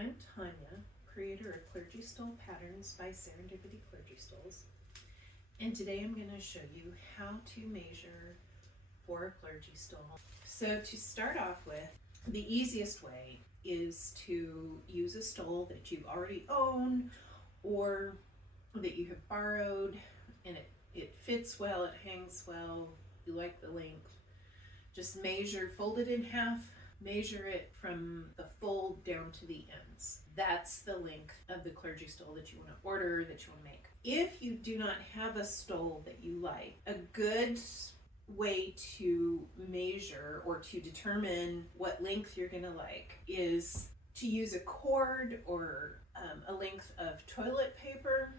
I'm Tanya, creator of Clergy Stole Patterns by Serendipity Clergy Stoles, and today I'm going to show you how to measure for a clergy stole. So to start off with, the easiest way is to use a stole that you already own or that you have borrowed, and it fits well, it hangs well, you like the length. Just measure, fold it in half, measure it from the fold down to the ends. That's the length of the clergy stole that you want to order, that you want to make. If you do not have a stole that you like, a good way to measure or to determine what length you're going to like is to use a cord or a length of toilet paper.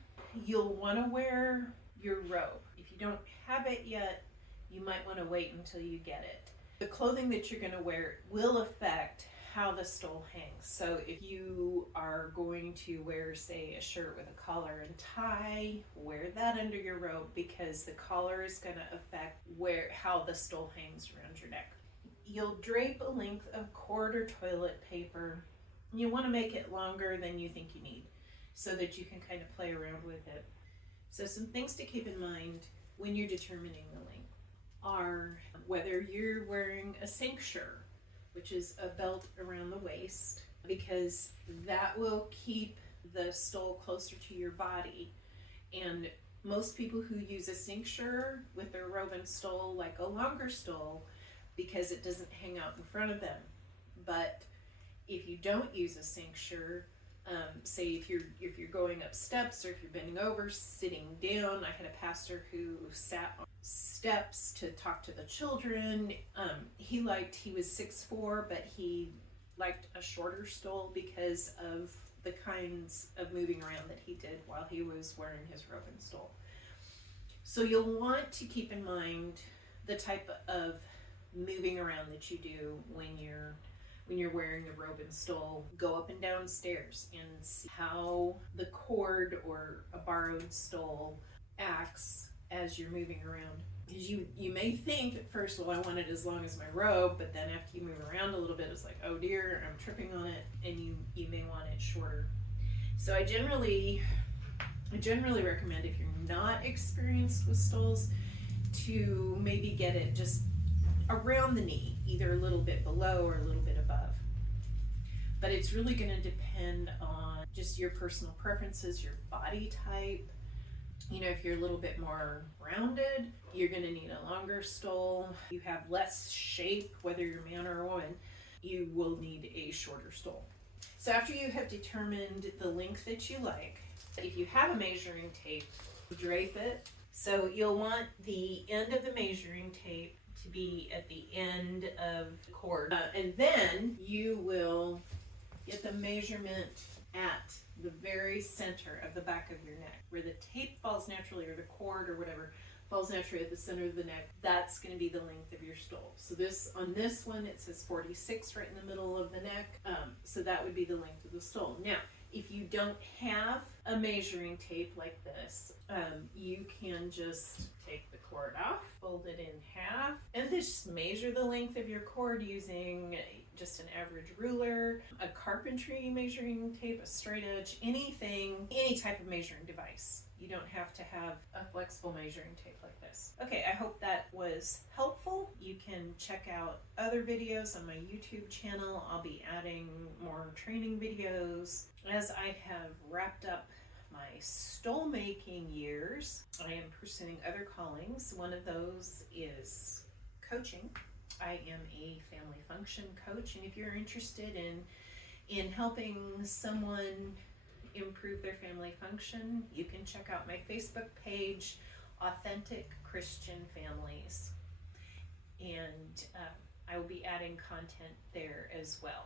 You'll want to wear your robe. If you don't have it yet, you might want to wait until you get it. The clothing that you're going to wear will affect how the stole hangs. So if you are going to wear, say, a shirt with a collar and tie, wear that under your robe, because the collar is going to affect how the stole hangs around your neck. You'll drape a length of cord or toilet paper. You want to make it longer than you think you need so that you can kind of play around with it. So some things to keep in mind when you're determining the length are whether you're wearing a cincture, which is a belt around the waist, because that will keep the stole closer to your body. And most people who use a cincture with their robe and stole like a longer stole because it doesn't hang out in front of them. But if you don't use a cincture, say if you're going up steps or if you're bending over, sitting down. I had a pastor who sat on steps to talk to the children. He was 6'4", but he liked a shorter stole because of the kinds of moving around that he did while he was wearing his robe and stole. So you'll want to keep in mind the type of moving around that you do when you're wearing the robe and stole. Go up and down stairs and see how the cord or a borrowed stole acts as you're moving around. Because you may think at first, well, I want it as long as my robe, but then after you move around a little bit, it's like, oh dear, I'm tripping on it, and you may want it shorter. So I generally recommend, if you're not experienced with stoles, to maybe get it just around the knee, either a little bit below or a little bit above. But it's really going to depend on just your personal preferences, your body type. If you're a little bit more rounded, you're going to need a longer stole. If you have less shape, whether you're a man or a woman, you will need a shorter stole. So after you have determined the length that you like, if you have a measuring tape, drape it. So you'll want the end of the measuring tape to be at the end of the cord. And then you will get the measurement at the very center of the back of your neck, where the tape falls naturally, or the cord or whatever falls naturally at the center of the neck. That's going to be the length of your stole. So on this one, it says 46 right in the middle of the neck. So that would be the length of the stole. Now, if you don't have a measuring tape like this, you can just take the cord off, fold it in half, and just measure the length of your cord using just an average ruler, a carpentry measuring tape, a straight edge, any type of measuring device. You don't have to have a flexible measuring tape like this. Okay, I hope that was helpful. You can check out other videos on my YouTube channel. I'll be adding more training videos. As I have wrapped up my stole making years, I am pursuing other callings. One of those is coaching. I am a family function coach, and if you're interested in helping someone improve their family function, you can check out my Facebook page, Authentic Christian Families, and I will be adding content there as well.